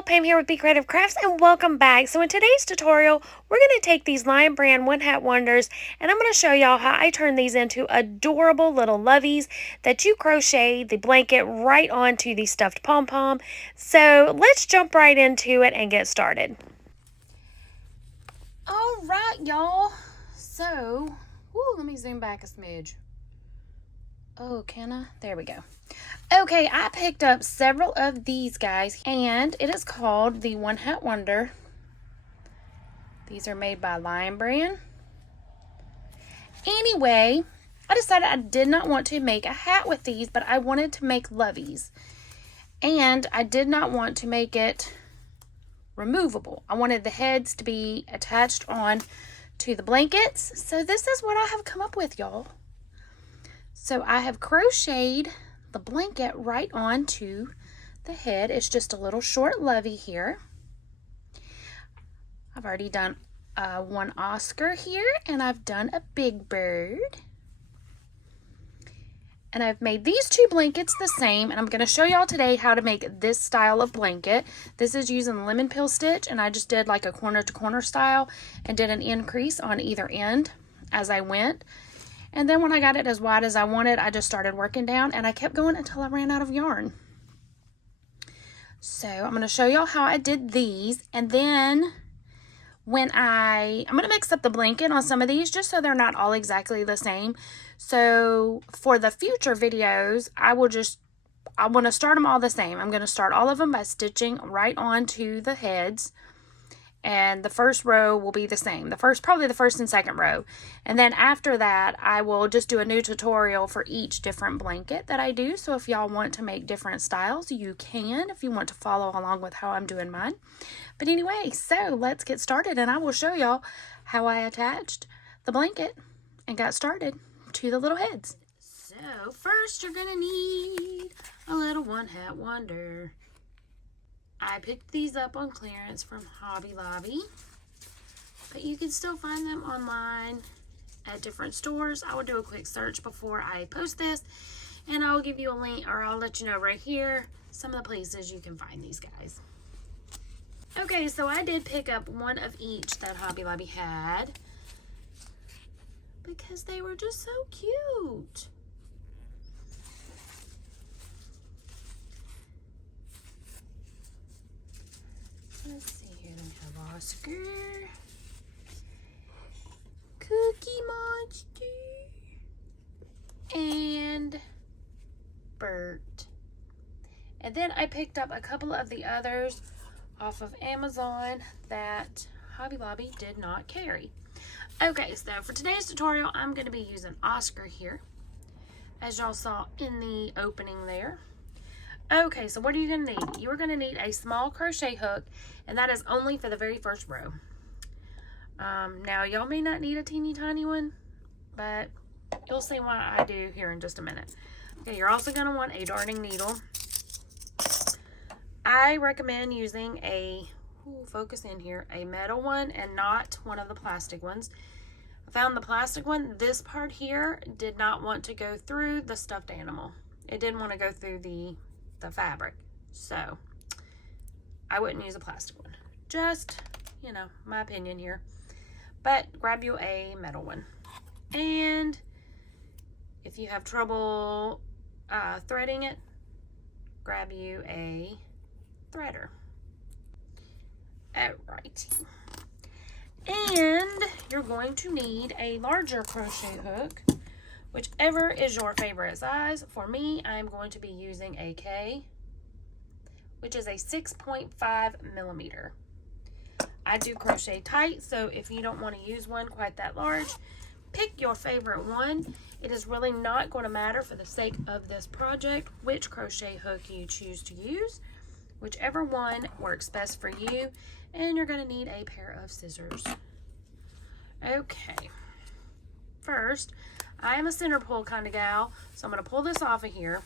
y'all, Pam here with BeeCreative Crafts and welcome back. So in today's tutorial, we're going to take these Lion Brand One Hat Wonders and I'm going to show y'all how I turn these into adorable little loveys that you crochet the blanket right onto the stuffed pom-pom. So let's jump right into it and get started. All right, y'all. So, let me zoom back a smidge. Oh, can I? There we go. Okay, I picked up several of these guys, and it is called the One Hat Wonder. These are made by Lion Brand. Anyway, I decided I did not want to make a hat with these, but I wanted to make loveys. And I did not want to make it removable. I wanted the heads to be attached on to the blankets. So this is what I have come up with, y'all. So I have crocheted the blanket right onto the head. It's just a little short lovey here. I've already done one Oscar here, and I've done a big bird. And I've made these two blankets the same, and I'm going to show y'all today how to make this style of blanket. This is using Lemon Peel Stitch, and I just did like a corner to corner style and did an increase on either end as I went. And then when I got it as wide as I wanted, I just started working down, and I kept going until I ran out of yarn. So I'm going to show y'all how I did these, and then when I'm going to mix up the blanket on some of these just so they're not all exactly the same. So for the future videos, I want to start them all the same. I'm going to start all of them by stitching right onto the heads. And the first row will be the same. Probably the first and second row. And then after that, I will just do a new tutorial for each different blanket that I do. So if y'all want to make different styles, you can, if you want to follow along with how I'm doing mine. But anyway, so let's get started and I will show y'all how I attached the blanket and got started to the little heads. So first you're gonna need a little One Hat Wonder. I picked these up on clearance from Hobby Lobby, but you can still find them online at different stores. I will do a quick search before I post this, and I will give you a link, or I'll let you know right here some of the places you can find these guys. Okay, so I did pick up one of each that Hobby Lobby had because they were just so cute. Let's see here, we have Oscar, Cookie Monster, and Bert. And then I picked up a couple of the others off of Amazon that Hobby Lobby did not carry. Okay, so for today's tutorial, I'm going to be using Oscar here, as y'all saw in the opening there. Okay, so what are you going to need? You're going to need a small crochet hook, and that is only for the very first row. Now, y'all may not need a teeny tiny one, but you'll see why I do here in just a minute. Okay, you're also going to want a darning needle. I recommend using a, focus in here, a metal one and not one of the plastic ones. I found the plastic one, this part here did not want to go through the stuffed animal. It didn't want to go through the fabric, so I wouldn't use a plastic one. Just, you know, my opinion here. But grab you a metal one, and if you have trouble threading it, grab you a threader. Alrighty, and you're going to need a larger crochet hook, whichever is your favorite size. For me, I'm going to be using a K, which is a 6.5 millimeter. I do crochet tight, so if you don't want to use one quite that large, pick your favorite one. It is really not going to matter for the sake of this project which crochet hook you choose to use. Whichever one works best for you, and you're going to need a pair of scissors. Okay, first, I am a center pull kind of gal, so I'm going to pull this off of here.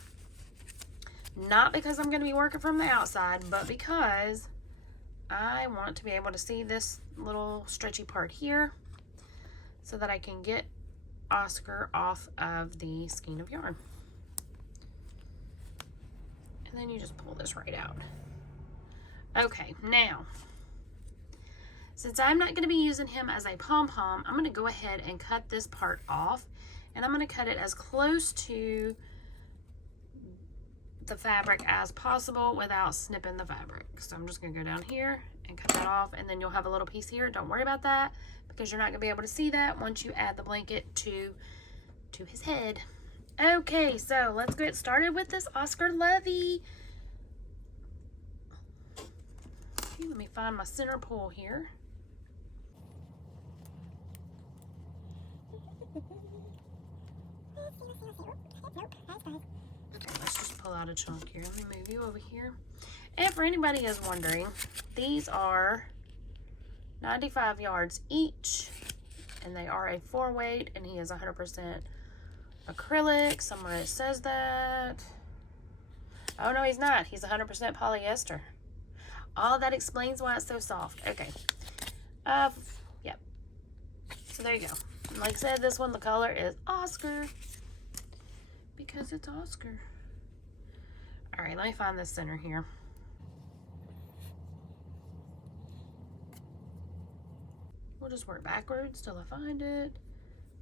Not because I'm going to be working from the outside, but because I want to be able to see this little stretchy part here so that I can get Oscar off of the skein of yarn. And then you just pull this right out. Okay, now, since I'm not going to be using him as a pom-pom, I'm going to go ahead and cut this part off. And I'm going to cut it as close to the fabric as possible without snipping the fabric. So I'm just going to go down here and cut that off, and then you'll have a little piece here. Don't worry about that because you're not going to be able to see that once you add the blanket to his head. Okay, so let's get started with this Oscar Lovey. Okay, let me find my center pole here. Okay, let's just pull out a chunk here. Let me move you over here. And for anybody who's wondering, these are 95 yards each, and they are a 4-weight, and he is 100% acrylic. Somewhere it says that. Oh no, he's not. He's 100% polyester. All that explains why it's so soft. Okay. Yep. So there you go. And like I said, this one, the color is Oscar. Because it's Oscar. Alright, let me find this center here. We'll just work backwards till I find it.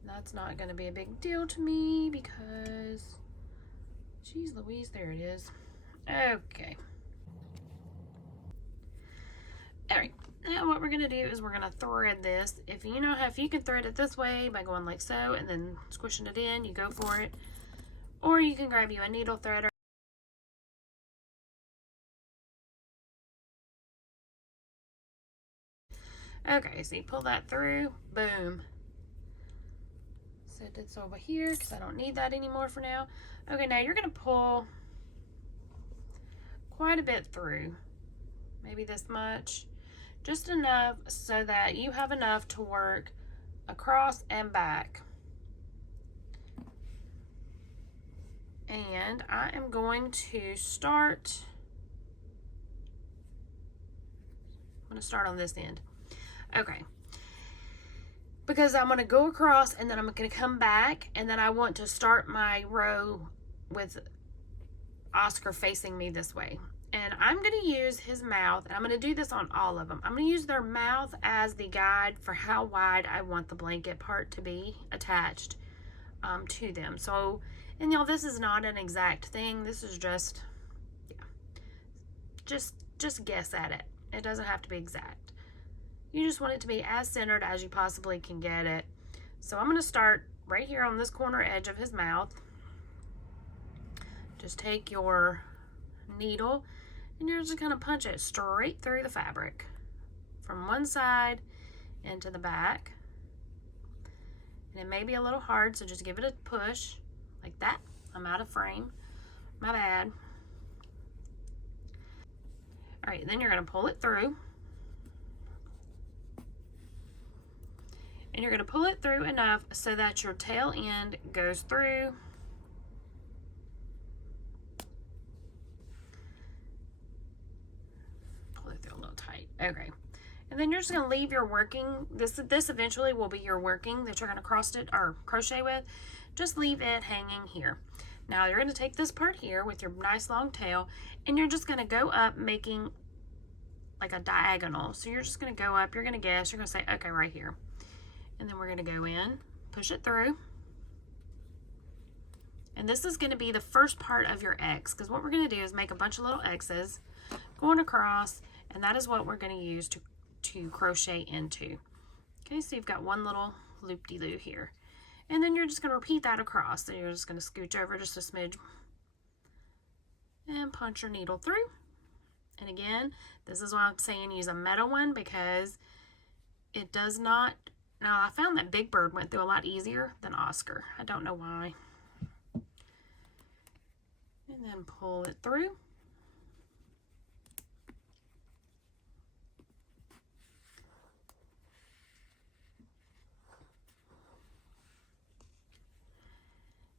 That's not going to be a big deal to me because, geez Louise, there it is. Okay. Alright, now what we're going to do is we're going to thread this. If you can thread it this way by going like so and then squishing it in, you go for it. Or you can grab you a needle threader. Okay, so you pull that through, boom. Set this over here because I don't need that anymore for now. Okay, now you're going to pull quite a bit through. Maybe this much. Just enough so that you have enough to work across and back. And I am going to start, on this end. Okay. Because I'm going to go across and then I'm going to come back, and then I want to start my row with Oscar facing me this way. And I'm going to use his mouth, and I'm going to do this on all of them. I'm going to use their mouth as the guide for how wide I want the blanket part to be attached to them. So, and y'all, this is not an exact thing. This is just, yeah, just guess at it. It doesn't have to be exact. You just want it to be as centered as you possibly can get it. So I'm going to start right here on this corner edge of his mouth. Just take your needle and you're just going to punch it straight through the fabric from one side into the back. And it may be a little hard, so just give it a push like that. I'm out of frame. My bad. All right, then you're going to pull it through. And you're going to pull it through enough so that your tail end goes through. Pull it through a little tight. Okay. And then you're just going to leave your working. This eventually will be your working that you're going to crochet with. Just leave it hanging here. Now you're going to take this part here with your nice long tail, and you're just going to go up making like a diagonal. So you're just going to go up. You're going to guess. You're going to say, okay, right here. And then we're going to go in, push it through. And this is going to be the first part of your X, because what we're going to do is make a bunch of little X's going across, and that is what we're going to use to crochet into. Okay, so you've got one little loop-de-loo here. And then you're just going to repeat that across. So you're just going to scooch over just a smidge and punch your needle through. And again, this is why I'm saying use a metal one, because it does not. Now, I found that Big Bird went through a lot easier than Oscar. I don't know why. And then pull it through.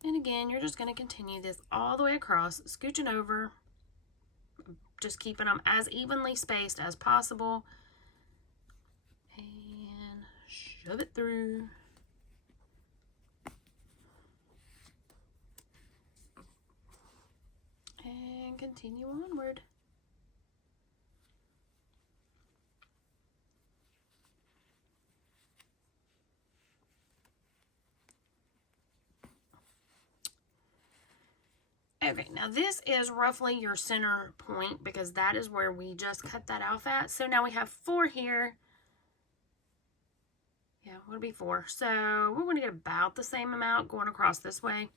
And again, you're just going to continue this all the way across, scooching over, just keeping them as evenly spaced as possible. And shove it through. And continue onward. Okay, now this is roughly your center point because that is where we just cut that off at. So now we have 4 here. Yeah, would be 4. So we're going to get about the same amount going across this way,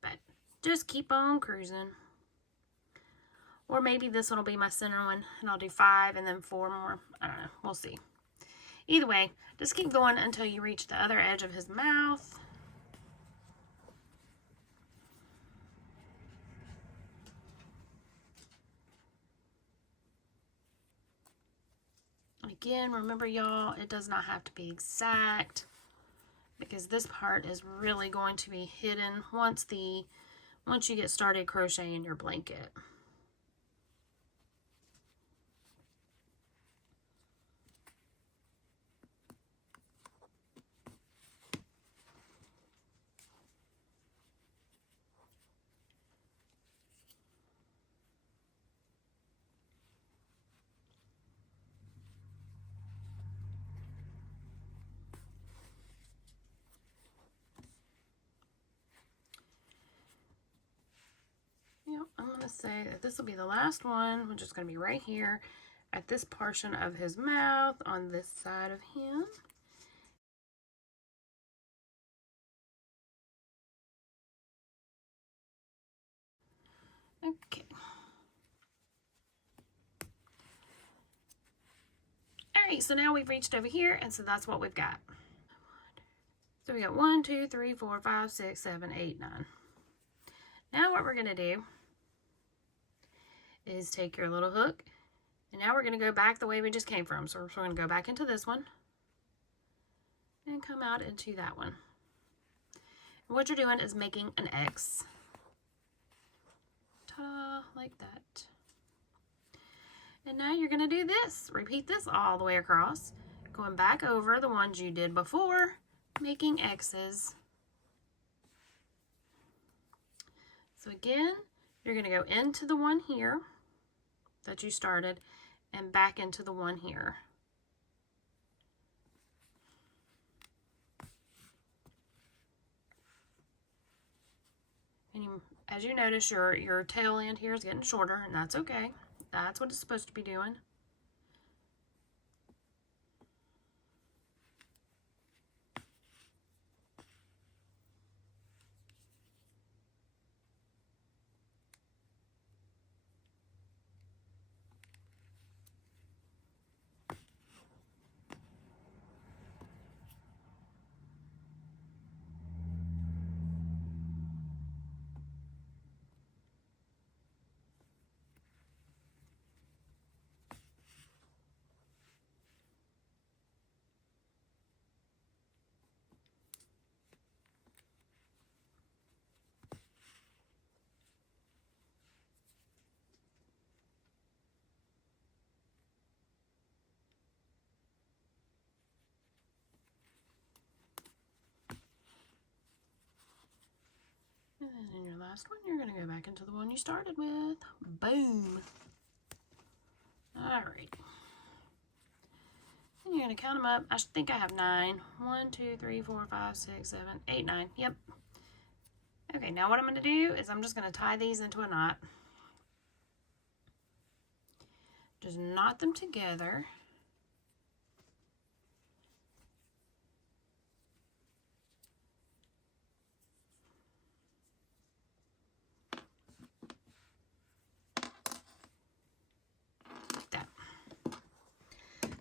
but just keep on cruising. Or maybe this one will be my center one, and I'll do 5 and then 4 more. I don't know. We'll see. Either way, just keep going until you reach the other edge of his mouth. Again, remember y'all, it does not have to be exact because this part is really going to be hidden once you get started crocheting your blanket. I'm going to say that this will be the last one, which is going to be right here at this portion of his mouth on this side of him. Okay. Alright, so now we've reached over here, and so that's what we've got. So we got 1, 2, 3, 4, 5, 6, 7, 8, 9. Now what we're going to do is take your little hook, and now we're going to go back the way we just came from. So we're going to go back into this one and come out into that one. And what you're doing is making an X. Ta-da, like that. And now you're going to do this. Repeat this all the way across, going back over the ones you did before, making X's. So again, you're going to go into the one here that you started and back into the one here. And as you notice, your tail end here is getting shorter, and that's okay. That's what it's supposed to be doing. And then in your last one, you're going to go back into the one you started with. Boom. Alright. And you're going to count them up. I think I have 9. 1, 2, 3, 4, 5, 6, 7, 8, 9. Yep. Okay, now what I'm going to do is I'm just going to tie these into a knot. Just knot them together.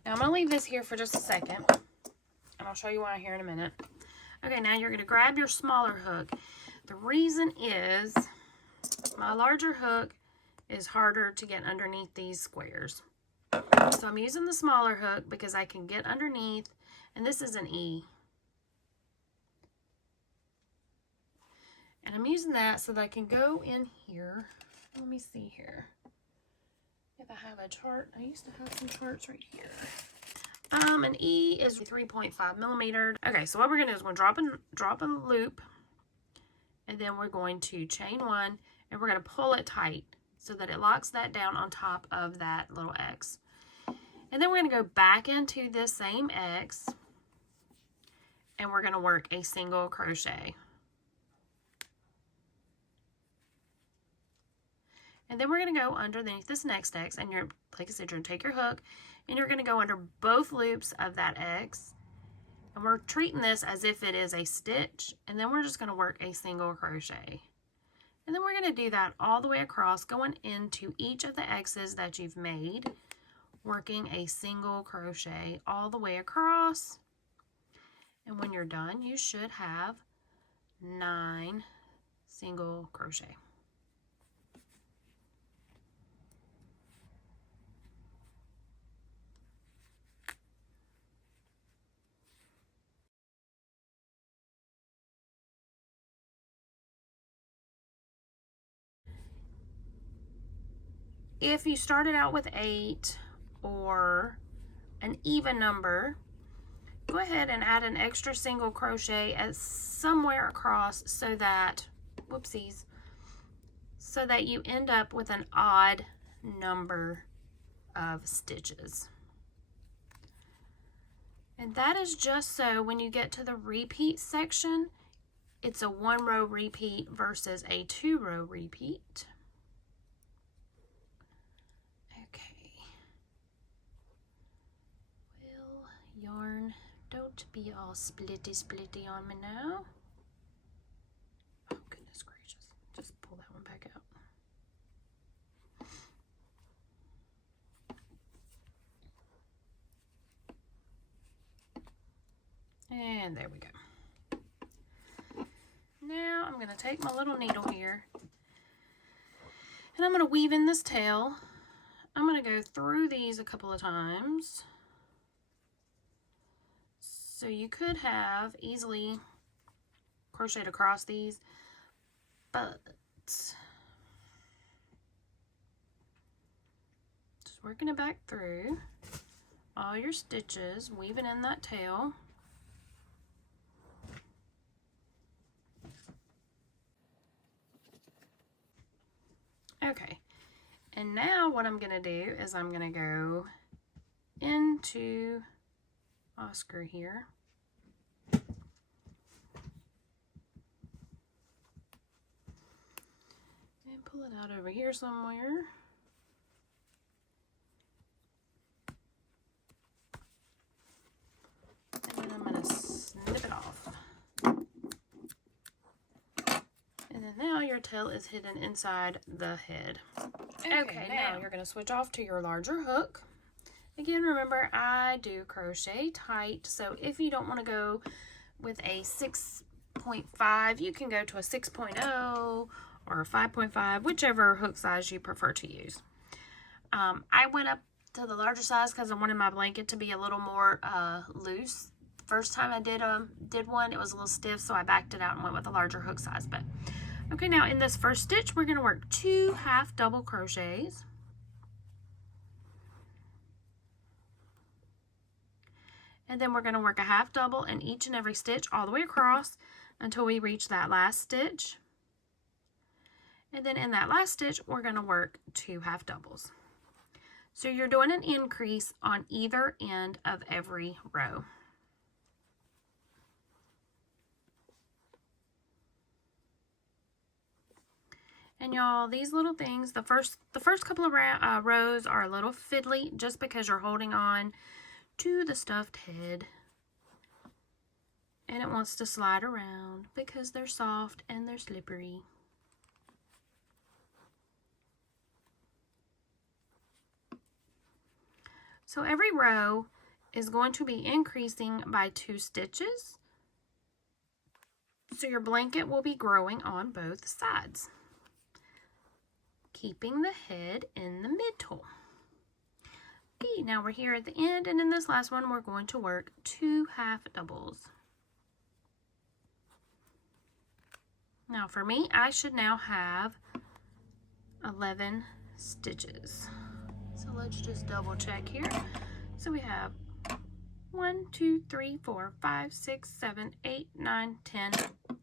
Now I'm going to leave this here for just a second, and I'll show you why here in a minute. Okay, now you're going to grab your smaller hook. The reason is my larger hook is harder to get underneath these squares. So I'm using the smaller hook because I can get underneath, and this is an E. And I'm using that so that I can go in here. Let me see here. If I have a chart, I used to have some charts right here. An E is 3.5 millimeter. Okay, so what we're gonna do is we're gonna drop a loop, and then we're going to chain 1, and we're gonna pull it tight so that it locks that down on top of that little X. And then we're gonna go back into this same X, and we're gonna work a single crochet. And then we're going to go underneath this next X, and you're, like I said, you're going to take your hook and you're going to go under both loops of that X. And we're treating this as if it is a stitch, and then we're just going to work a single crochet. And then we're going to do that all the way across, going into each of the X's that you've made, working a single crochet all the way across. And when you're done, you should have 9 single crochet. If you started out with 8 or an even number, go ahead and add an extra single crochet at somewhere across so that, whoopsies, so that you end up with an odd number of stitches. And that is just so when you get to the repeat section, it's a 1 row repeat versus a 2 row repeat. Yarn, don't be all splitty on me now. Oh goodness gracious, just pull that one back out. And there we go. Now I'm going to take my little needle here and I'm going to weave in this tail. I'm going to go through these a couple of times. So you could have easily crocheted across these, but just working it back through all your stitches, weaving in that tail. Okay, and now what I'm going to do is I'm going to go into Oscar here. And pull it out over here somewhere. And then I'm going to snip it off. And then now your tail is hidden inside the head. Okay, now you're going to switch off to your larger hook. Again, remember, I do crochet tight, so if you don't want to go with a 6.5, you can go to a 6.0 or a 5.5, whichever hook size you prefer to use. I went up to the larger size because I wanted my blanket to be a little more loose. First time I did one, it was a little stiff, so I backed it out and went with a larger hook size. But okay, now in this first stitch, we're going to work 2 half double crochets. And then we're going to work a half double in each and every stitch all the way across until we reach that last stitch. And then in that last stitch, we're going to work 2 half doubles. So you're doing an increase on either end of every row. And y'all, these little things, the first couple of rows are a little fiddly just because you're holding on to the stuffed head and it wants to slide around because they're soft and they're slippery. So every row is going to be increasing by 2 stitches. So your blanket will be growing on both sides, keeping the head in the middle. Okay, now we're here at the end, and in this last one, we're going to work 2 half doubles. Now for me, I should now have 11 stitches. So let's just double check here. So we have 1, 2, 3, 4, 5, 6, 7, 8, 9, 10,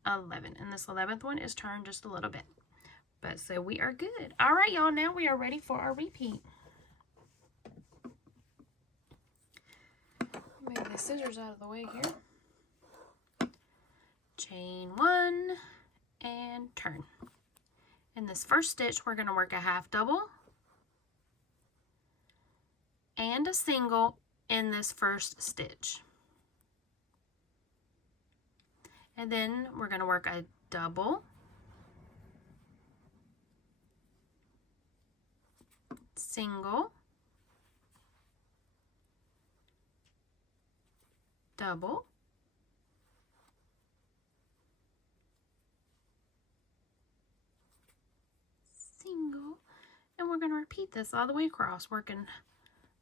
11. And this 11th one is turned just a little bit. But so we are good. All right, y'all, now we are ready for our repeat. Move the scissors out of the way here. Chain 1 and turn. In this first stitch, we're going to work a half double and a single in this first stitch. And then we're going to work a double, single, double, single, and we're going to repeat this all the way across, working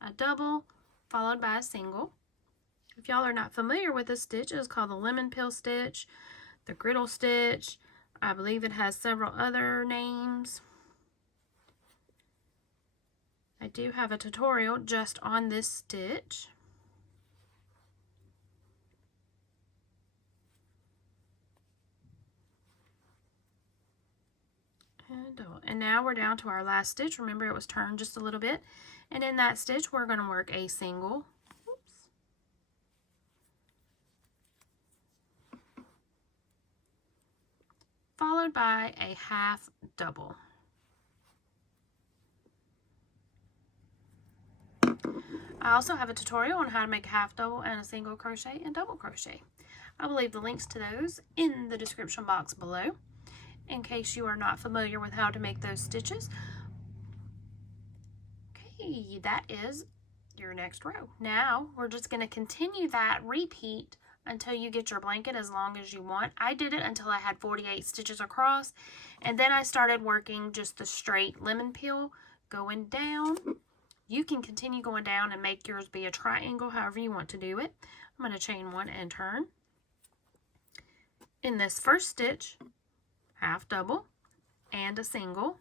a double followed by a single. If y'all are not familiar with this stitch, it's called the Lemon Peel Stitch, the Griddle Stitch. I believe it has several other names. I do have a tutorial just on this stitch. And now we're down to our last stitch. Remember, it was turned just a little bit. And in that stitch, we're going to work a single. Followed by a half double. I also have a tutorial on how to make a half double and a single crochet and double crochet. I will leave the links to those in the description box below in case you are not familiar with how to make those stitches. Okay, that is your next row. Now we're just going to continue that repeat until you get your blanket as long as you want. I did it until I had 48 stitches across, and then I started working just the straight lemon peel going down. You can continue going down and make yours be a triangle, however you want to do it. I'm going to chain one and turn. In this first stitch, half double and a single.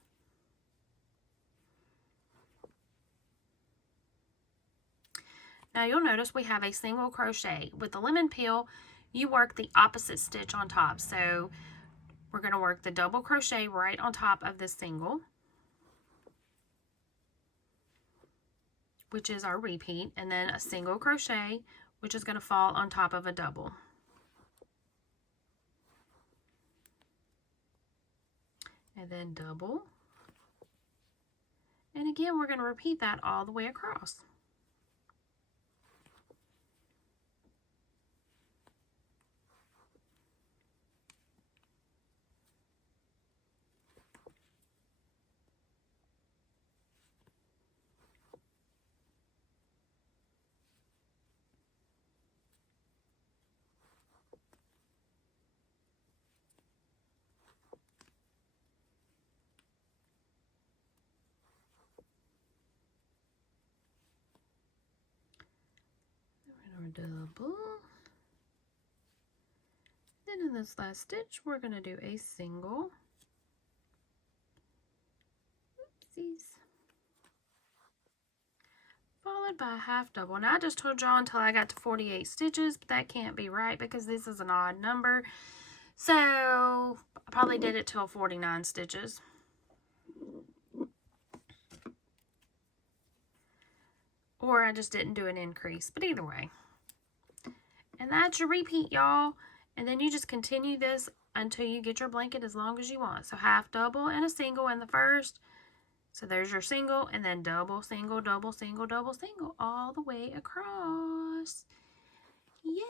Now you'll notice we have a single crochet. With the lemon peel, you work the opposite stitch on top. So we're going to work the double crochet right on top of this single, which is our repeat, and then a single crochet, which is going to fall on top of a double. And then double. And again, we're going to repeat that all the way across. Double. Then in this last stitch, we're going to do a single. Oopsies. Followed by a half double. Now I just told y'all until I got to 48 stitches, but that can't be right because this is an odd number. So I probably did it till 49 stitches. Or I just didn't do an increase, but either way. And that's your repeat, y'all. And then you just continue this until you get your blanket as long as you want. So half double and a single in the first. So there's your single, and then double, single, double, single, double, single, all the way across. Yay!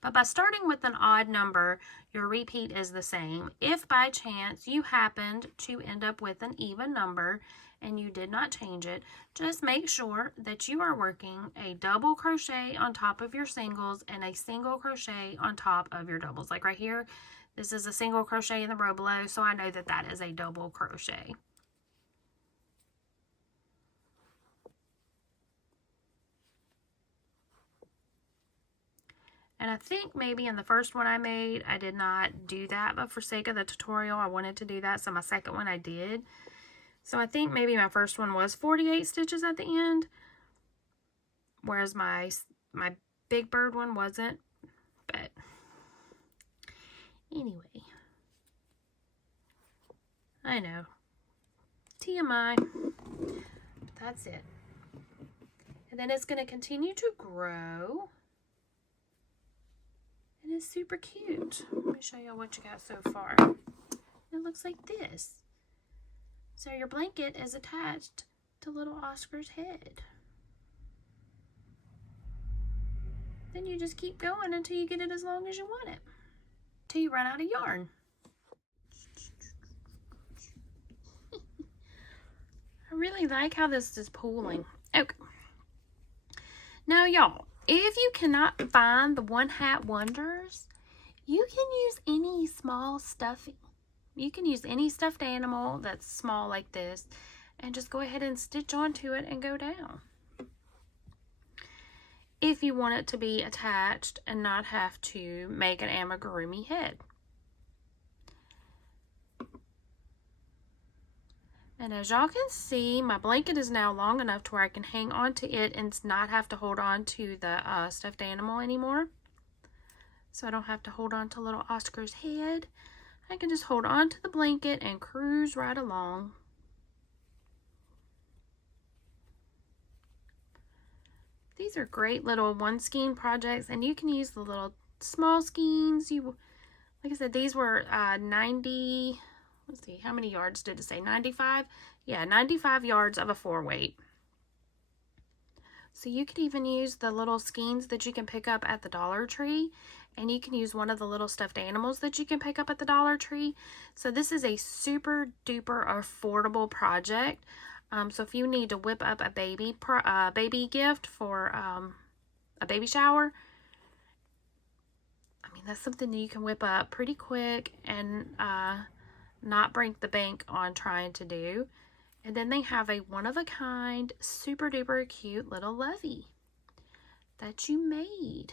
But by starting with an odd number, your repeat is the same. If by chance you happened to end up with an even number and you did not change it, just make sure that you are working a double crochet on top of your singles and a single crochet on top of your doubles. Like right here, this is a single crochet in the row below, so I know that that is a double crochet. And I think maybe in the first one I made, I did not do that, but for sake of the tutorial, I wanted to do that. So my second one I did. So I think maybe my first one was 48 stitches at the end, whereas my big bird one wasn't. But anyway, I know, TMI, but that's it. And then it's going to continue to grow. And it's super cute. Let me show you what you got so far. It looks like this. So your blanket is attached to little Oscar's head. Then you just keep going until you get it as long as you want it. Till you run out of yarn. I really like how this is pulling. Okay. Now y'all, if you cannot find the One Hat Wonders, you can use any small stuffing. You can use any stuffed animal that's small like this and just go ahead and stitch onto it and go down. If you want it to be attached and not have to make an amigurumi head. And as y'all can see, my blanket is now long enough to where I can hang on to it and not have to hold on to the stuffed animal anymore. So I don't have to hold on to little Oscar's head. I can just hold on to the blanket and cruise right along. These are great little one skein projects, and you can use the little small skeins. Like I said, these were 90, let's see, how many yards did it say? 95? Yeah, 95 yards of a 4-weight. So you could even use the little skeins that you can pick up at the Dollar Tree, and you can use one of the little stuffed animals that you can pick up at the Dollar Tree. So this is a super duper affordable project. So if you need to whip up a baby gift for a baby shower, I mean, that's something that you can whip up pretty quick and not break the bank on trying to do. And then they have a one-of-a-kind, super duper cute little Lovey that you made.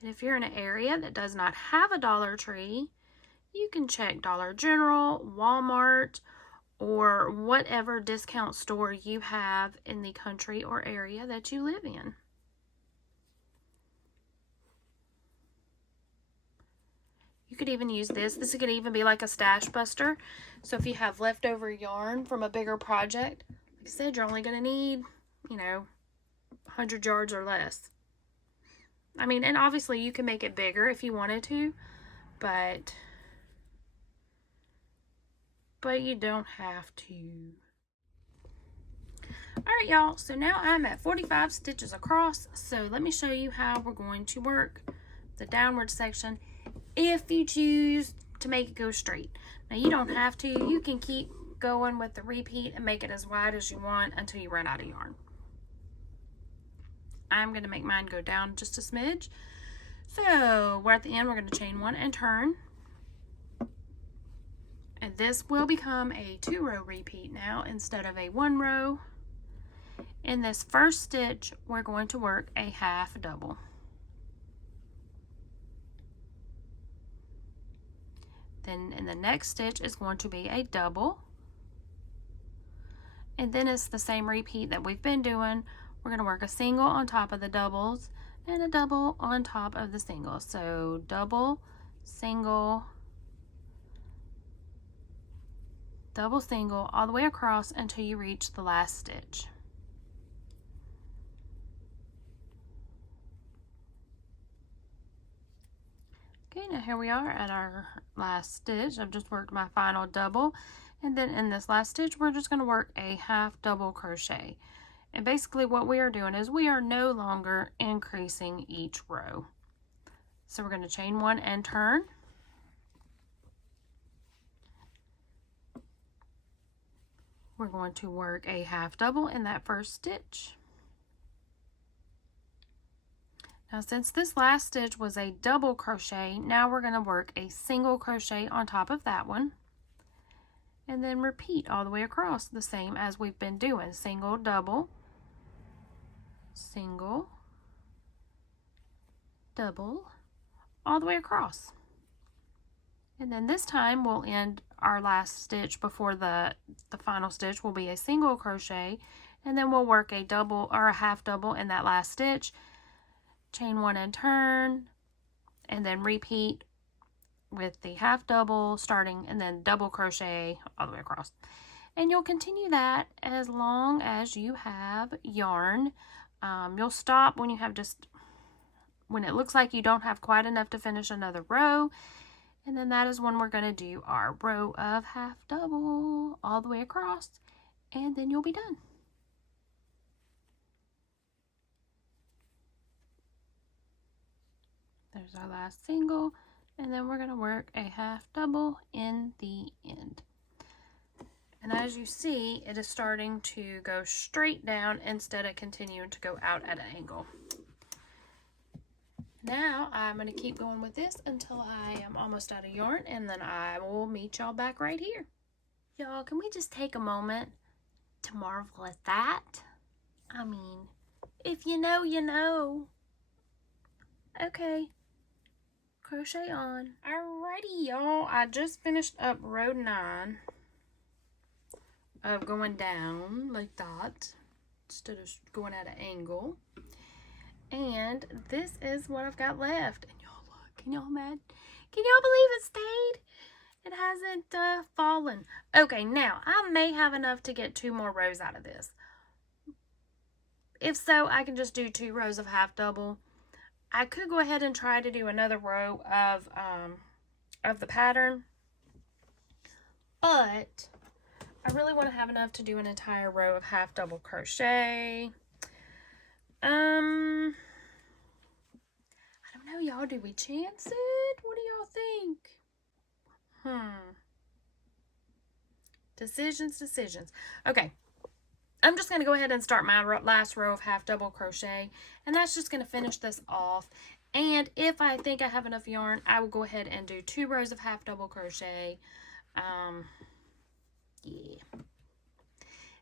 And if you're in an area that does not have a Dollar Tree, you can check Dollar General, Walmart, or whatever discount store you have in the country or area that you live in. You could even use this. This could even be like a stash buster. So if you have leftover yarn from a bigger project, like I said, you're only going to need, 100 yards or less. I mean, and obviously you can make it bigger if you wanted to, but you don't have to. Alright y'all, so now I'm at 45 stitches across, so let me show you how we're going to work the downward section if you choose to make it go straight. Now you don't have to, you can keep going with the repeat and make it as wide as you want until you run out of yarn. I'm going to make mine go down just a smidge. So we're at the end, we're going to chain 1 and turn. And this will become a 2-row repeat now instead of a 1-row. In this first stitch, we're going to work a half double. Then in the next stitch is going to be a double. And then it's the same repeat that we've been doing. We're going to work a single on top of the doubles and a double on top of the singles. So double, single, double, single, all the way across until you reach the last stitch. Okay, now here we are at our last stitch. I've just worked my final double, and then in this last stitch we're just going to work a half double crochet. And basically what we are doing is we are no longer increasing each row. So we're going to chain 1 and turn. We're going to work a half double in that first stitch. Now since this last stitch was a double crochet, now we're going to work a single crochet on top of that one. And then repeat all the way across the same as we've been doing. Single, double, single, double, all the way across. And then this time we'll end our last stitch before the final stitch will be a single crochet, and then we'll work a double or a half double in that last stitch, chain 1 and turn, and then repeat with the half double starting, and then double crochet all the way across. And you'll continue that as long as you have yarn. You'll stop when you have when it looks like you don't have quite enough to finish another row. And then that is when we're going to do our row of half double all the way across, and then you'll be done. There's our last single, and then we're going to work a half double in the end. And as you see, it is starting to go straight down instead of continuing to go out at an angle. Now I'm going to keep going with this until I am almost out of yarn, and then I will meet y'all back right here. Y'all, can we just take a moment to marvel at that? I mean, if you know, you know. Okay, crochet on. Alrighty, y'all, I just finished up row 9 of going down like that instead of going at an angle. And this is what I've got left. And y'all look, can y'all imagine? Can y'all believe it stayed? It hasn't fallen. Okay, now I may have enough to get 2 more rows out of this. If so, I can just do 2 rows of half double. I could go ahead and try to do another row of the pattern, but I really want to have enough to do an entire row of half double crochet. I don't know, y'all. Do we chance it? What do y'all think? Decisions. Okay. I'm just going to go ahead and start my last row of half double crochet, and that's just going to finish this off. And if I think I have enough yarn, I will go ahead and do 2 rows of half double crochet. Yeah.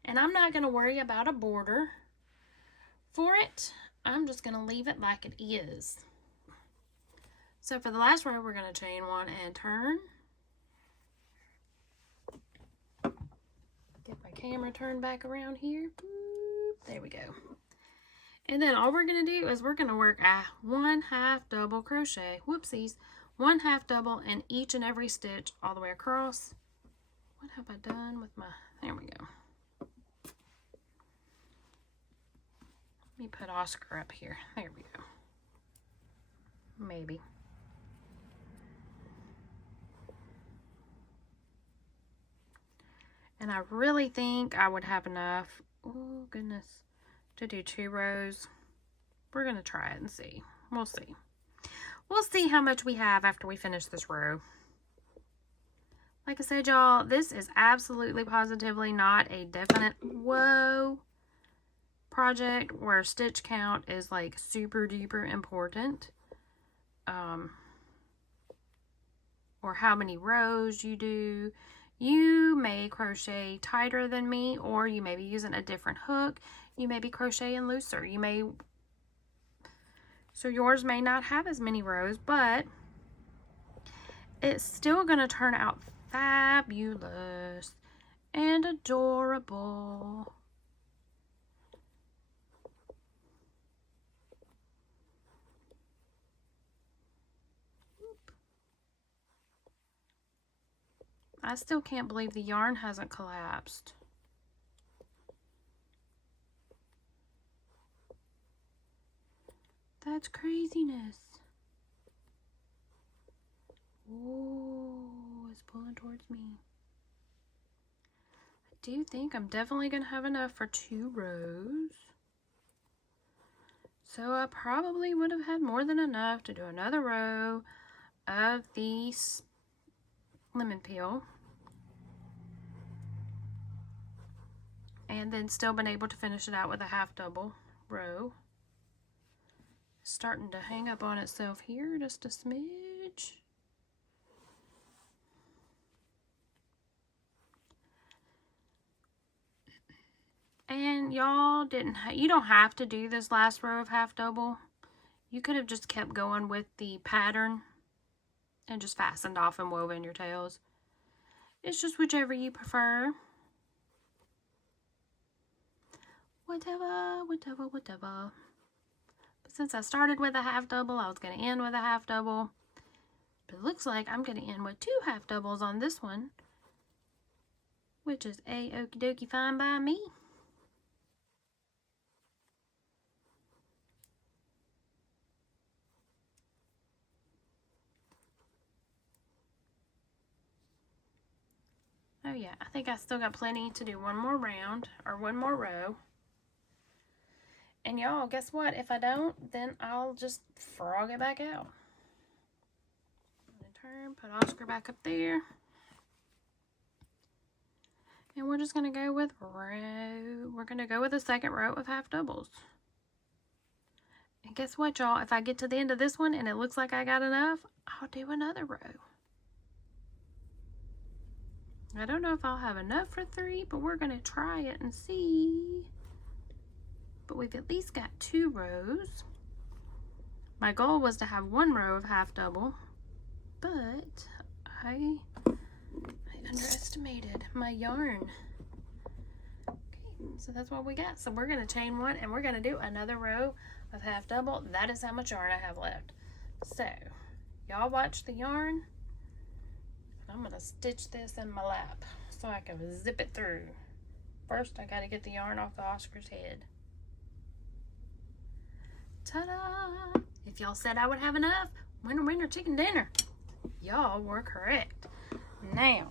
And I'm not going to worry about a border for it. I'm just going to leave it like it is. So for the last row, we're going to chain 1 and turn. Get my camera turned back around here. There we go. And then all we're going to do is we're going to work a 1 half double crochet. Whoopsies. 1 half double in each and every stitch all the way across. What have I done with my... There we go. Let me put Oscar up here. There we go. Maybe. And I really think I would have enough, oh goodness, to do 2 rows. We're going to try it and see. We'll see. We'll see how much we have after we finish this row. Like I said, y'all, this is absolutely positively not a definite, whoa, project where stitch count is like super duper important. Or how many rows you do. You may crochet tighter than me, or you may be using a different hook. You may be crocheting looser. So yours may not have as many rows, but it's still going to turn out fabulous and adorable. I still can't believe the yarn hasn't collapsed. That's craziness. Oh, it's pulling towards me. I do think I'm definitely going to have enough for 2 rows. So I probably would have had more than enough to do another row of the lemon peel. And then still been able to finish it out with a half double row. Starting to hang up on itself here just a smidge. And y'all you don't have to do this last row of half double. You could have just kept going with the pattern and just fastened off and woven your tails. It's just whichever you prefer. Whatever. But since I started with a half double, I was going to end with a half double. But it looks like I'm going to end with 2 half doubles on this one, which is okie dokie fine by me. Oh yeah, I think I still got plenty to do one more round, or one more row. And y'all, guess what? If I don't, then I'll just frog it back out. Turn, put Oscar back up there. And we're just going to go with we're going to go with a second row of half doubles. And guess what, y'all? If I get to the end of this one and it looks like I got enough, I'll do another row. I don't know if I'll have enough for 3, but we're going to try it and see. But we've at least got 2 rows. My goal was to have 1 row of half double, but I underestimated my yarn. Okay, so that's what we got. So we're going to chain 1 and we're going to do another row of half double. That is how much yarn I have left. So y'all watch the yarn. I'm going to stitch this in my lap so I can zip it through. First, I got to get the yarn off the Oscar's head. Ta-da! If y'all said I would have enough, winner, winner, chicken dinner. Y'all were correct. Now,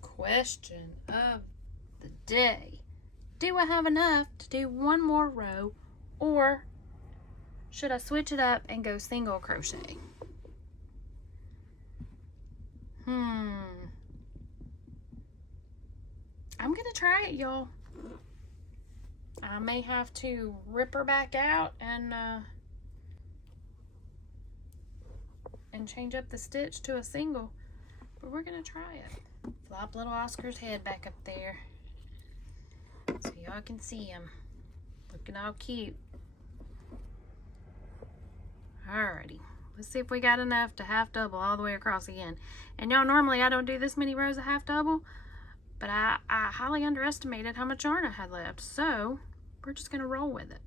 question of the day. Do I have enough to do 1 more row, or should I switch it up and go single crochet? I'm gonna try it, y'all. I may have to rip her back out and change up the stitch to a single, but we're gonna try it. Flop little Oscar's head back up there so y'all can see him looking all cute. Alrighty. Let's see if we got enough to half double all the way across again. And y'all, normally I don't do this many rows of half double, but I highly underestimated how much yarn I had left. So we're just going to roll with it.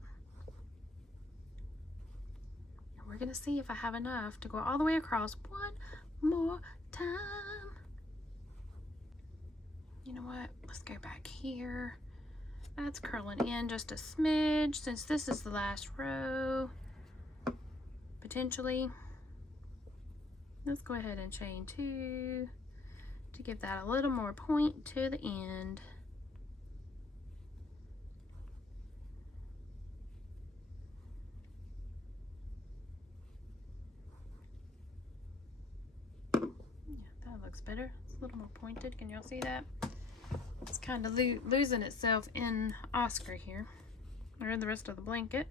And we're going to see if I have enough to go all the way across one more time. You know what? Let's go back here. That's curling in just a smidge since this is the last row. Potentially. Let's go ahead and chain 2 to give that a little more point to the end. Yeah, that looks better. It's a little more pointed. Can y'all see that? It's kind of losing itself in Oscar here, or in the rest of the blanket.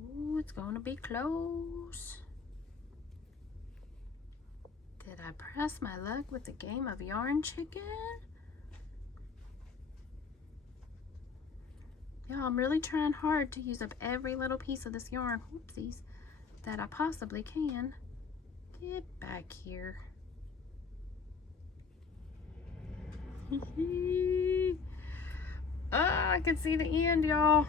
Ooh, it's going to be close. Did I press my luck with the game of yarn chicken? Yeah, I'm really trying hard to use up every little piece of this yarn, whoopsies, that I possibly can. Get back here. Oh, I can see the end, y'all.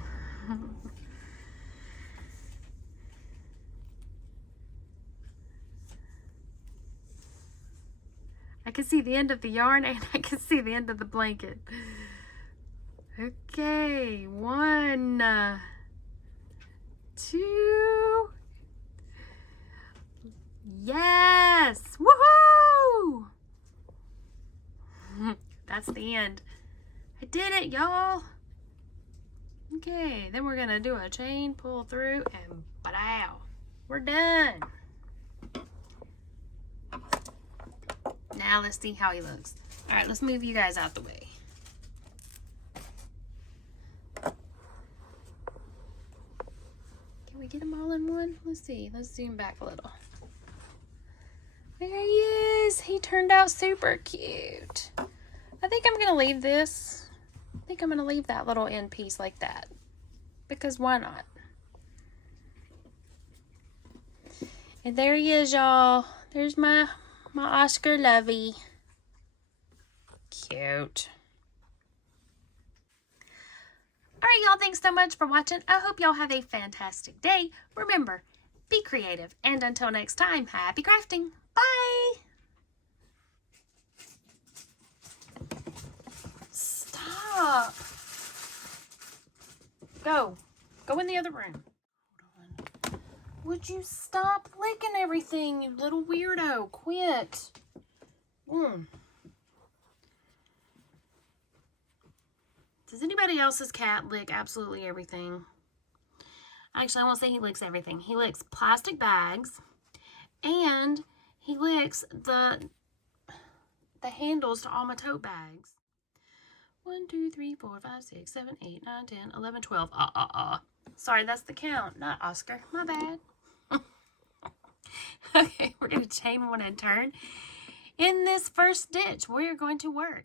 I can see the end of the yarn and I can see the end of the blanket. Okay, 1, 2. Yes! Woohoo! That's the end. I did it, y'all. Okay, then we're gonna do a chain, pull through, and ba-dow. We're done. Now let's see how he looks. All right, let's move you guys out the way. Can we get them all in one? Let's see. Let's zoom back a little. There he is. He turned out super cute. I think I'm going to leave this. I think I'm going to leave that little end piece like that. Because why not? And there he is, y'all. There's my Oscar Lovey. Cute. Alright, y'all, thanks so much for watching. I hope y'all have a fantastic day. Remember, be creative. And until next time, happy crafting. Bye. Stop. Go in the other room. Hold on. Would you stop licking everything, you little weirdo? Quit. Does anybody else's cat lick absolutely everything? Actually, I won't say he licks everything. He licks plastic bags, and he licks the handles to all my tote bags. 1, 2, 3, 4, 5, 6, 7, 8, 9, 10, 11, 12. Sorry, that's the count, not Oscar. My bad. Okay, we're going to chain 1 and turn. In this first stitch, we're going to work